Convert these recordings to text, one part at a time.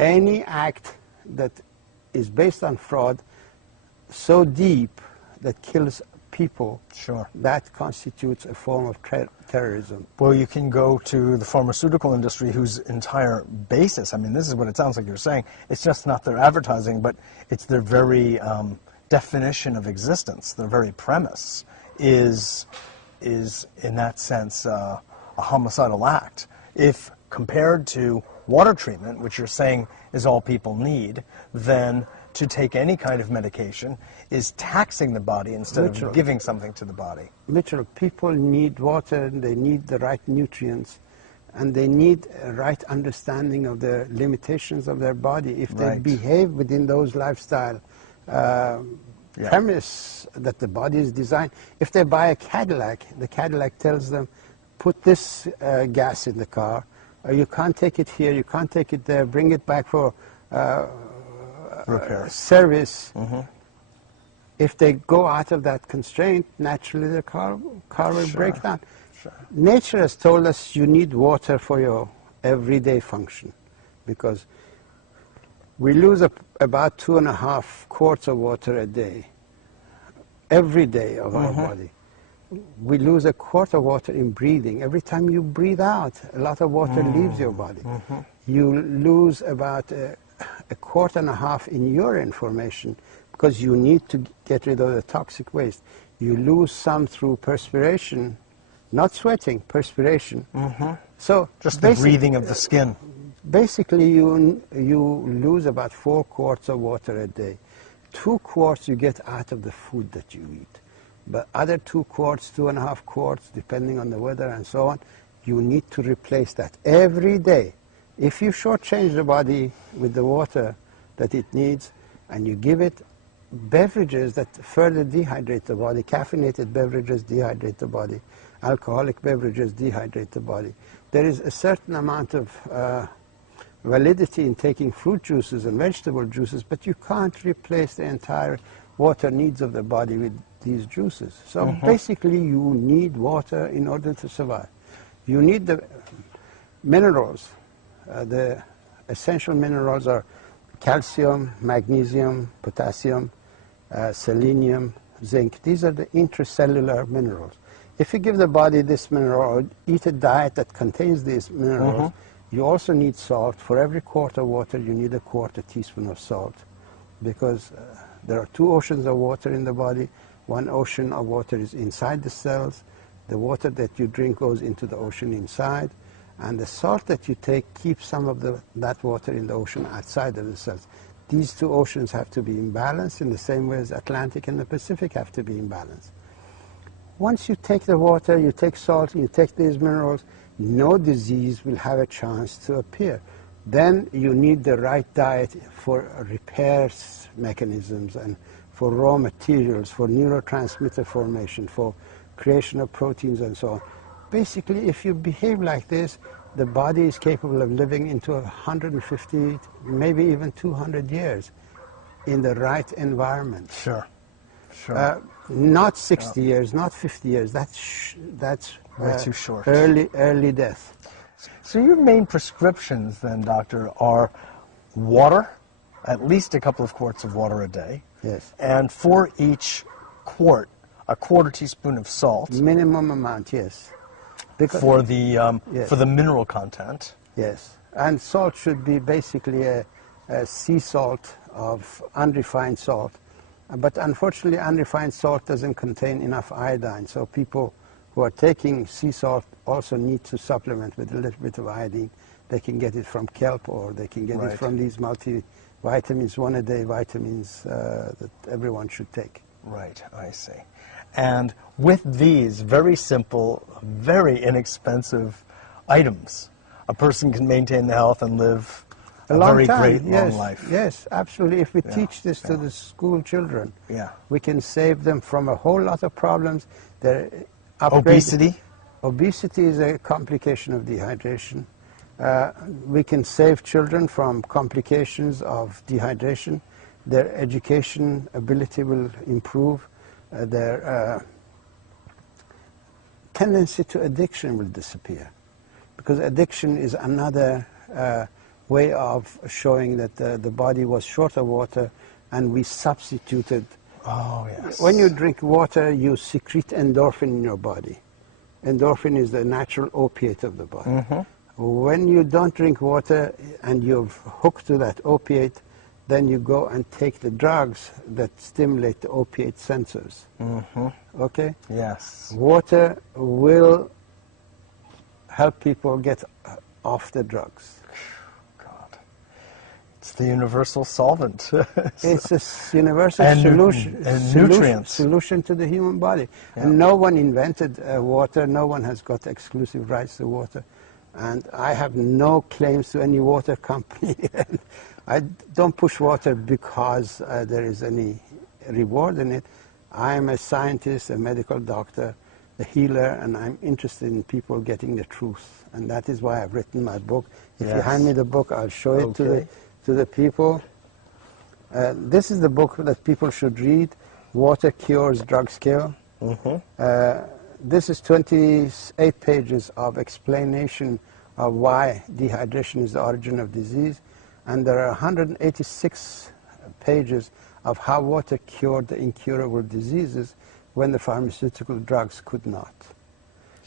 any act that is based on fraud so deep that kills people, Sure. that constitutes a form of terrorism. Well, you can go to the pharmaceutical industry, whose entire basis, I mean, this is what it sounds like you're saying, it's just not their advertising, but it's their very definition of existence, their very premise is in that sense, a homicidal act. If compared to water treatment, which you're saying is all people need, then to take any kind of medication is taxing the body instead of giving something to the body. Mitchell, people need water, and they need the right nutrients, and they need a right understanding of the limitations of their body. If they behave within those lifestyle premise that the body is designed, if they buy a Cadillac, the Cadillac tells them, put this gas in the car, you can't take it here, you can't take it there, bring it back for repair service. If they go out of that constraint, naturally the car will break down. Nature has told us you need water for your everyday function, because we lose about 2.5 quarts of water a day, every day of our body. We lose a quart of water in breathing. Every time you breathe out, a lot of water leaves your body. You lose about 1.5 quarts in urine formation, because you need to get rid of the toxic waste. You lose some through perspiration, not sweating, perspiration. So just the breathing of the skin. Basically, you lose about 4 quarts of water a day. 2 quarts you get out of the food that you eat. But other 2 quarts, 2.5 quarts, depending on the weather and so on, you need to replace that every day. If you shortchange the body with the water that it needs, and you give it beverages that further dehydrate the body, caffeinated beverages dehydrate the body, alcoholic beverages dehydrate the body. There is a certain amount of validity in taking fruit juices and vegetable juices, but you can't replace the entire water needs of the body with these juices. So basically you need water in order to survive. You need the minerals. The essential minerals are calcium, magnesium, potassium, selenium, zinc. These are the intracellular minerals. If you give the body this mineral or eat a diet that contains these minerals, you also need salt. For every quart of water, you need a quarter teaspoon of salt, because there are 2 oceans of water in the body. 1 ocean of water is inside the cells. The water that you drink goes into the ocean inside, and the salt that you take keeps some of that water in the ocean outside of the cells. These 2 oceans have to be in balance in the same way as Atlantic and the Pacific have to be in balance. Once you take the water, you take salt, you take these minerals, no disease will have a chance to appear. Then you need the right diet for repair mechanisms and for raw materials, for neurotransmitter formation, for creation of proteins and so on. Basically, if you behave like this, the body is capable of living into 150, maybe even 200 years in the right environment. Sure. Not 60 years, not 50 years. That's way too short. Early death. So your main prescriptions then, doctor, are water, at least a couple of quarts of water a day. Yes. And for each quart, a quarter teaspoon of salt. Minimum amount, yes. Because for the mineral content. Yes. And salt should be basically a sea salt of unrefined salt. But unfortunately, unrefined salt doesn't contain enough iodine. So people who are taking sea salt also need to supplement with a little bit of iodine. They can get it from kelp, or they can get it from these multivitamins, 1-a-day vitamins that everyone should take. Right, I see. And with these very simple, very inexpensive items, a person can maintain the health and live a very great long life. Yes, absolutely. If we teach this to the school children, we can save them from a whole lot of problems. Obesity? Obesity is a complication of dehydration. We can save children from complications of dehydration. Their education ability will improve. Their tendency to addiction will disappear, because addiction is another way of showing that the body was short of water, and we substituted. Oh, yes. When you drink water, you secrete endorphin in your body. Endorphin is the natural opiate of the body. Mm-hmm. When you don't drink water and you're hooked to that opiate, then you go and take the drugs that stimulate the opiate sensors. Mm-hmm. Okay? Yes. Water will help people get off the drugs. God. It's the universal solvent. It's a universal And solution, nutrients. solution to the human body. Yeah. And no one invented water. No one has got exclusive rights to water. And I have no claims to any water company. I don't push water because there is any reward in it. I am a scientist, a medical doctor, a healer, and I'm interested in people getting the truth. And that is why I've written my book. If you hand me the book, I'll show it to the people. This is the book that people should read, Water Cures, Drugs Kill. Mm-hmm. This is 28 pages of explanation of why dehydration is the origin of disease, and there are 186 pages of how water cured the incurable diseases when the pharmaceutical drugs could not.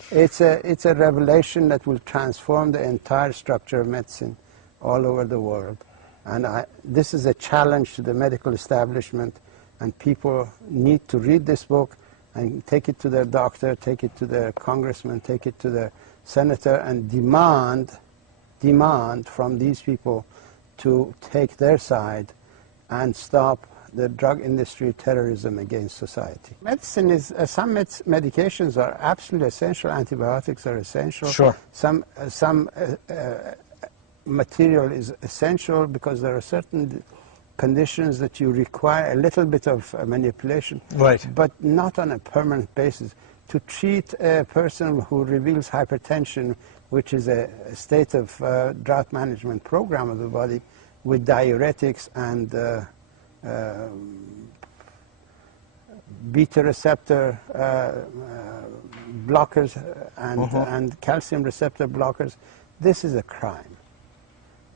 It's a revelation that will transform the entire structure of medicine all over the world. And this is a challenge to the medical establishment, and people need to read this book and take it to their doctor, take it to their congressman, take it to their senator, and demand from these people to take their side and stop the drug industry terrorism against society. Medicine is, some medications are absolutely essential, antibiotics are essential. Sure. Some material is essential because there are certain conditions that you require a little bit of manipulation, Right. but not on a permanent basis. To treat a person who reveals hypertension, which is a state of drought management program of the body, with diuretics and beta receptor blockers and calcium receptor blockers, this is a crime,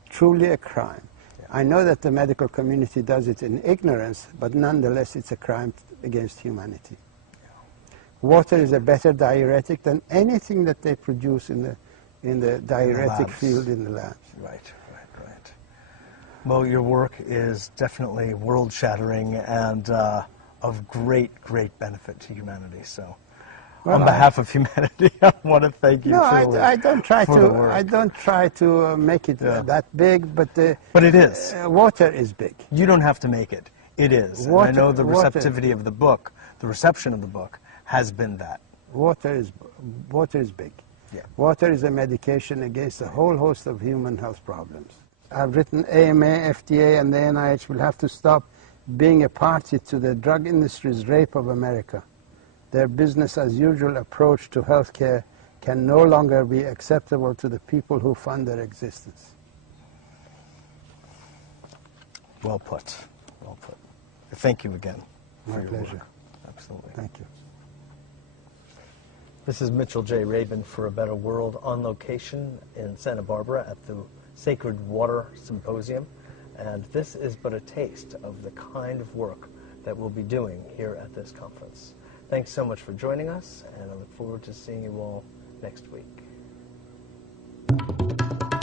truly a crime. I know that the medical community does it in ignorance, but nonetheless it's a crime against humanity. Water is a better diuretic than anything that they produce in the diuretic field in the labs. Right. Well, your work is definitely world-shattering and of great benefit to humanity. So, on behalf of humanity, I want to thank you. No, truly I don't try for the to. work. I don't try to make it that big, but it is. Water is big. You don't have to make it. It is. And I know the receptivity of the book, the reception of the book, has been that. Water is big. Yeah. Water is a medication against a whole host of human health problems. I've written AMA, FDA, and the NIH will have to stop being a party to the drug industry's rape of America. Their business-as-usual approach to healthcare can no longer be acceptable to the people who fund their existence. Well put. Well put. Thank you again. My pleasure. Absolutely. Thank you. This is Mitchell J. Rabin for A Better World, on location in Santa Barbara at the Sacred Water Symposium. And this is but a taste of the kind of work that we'll be doing here at this conference. Thanks so much for joining us, and I look forward to seeing you all next week.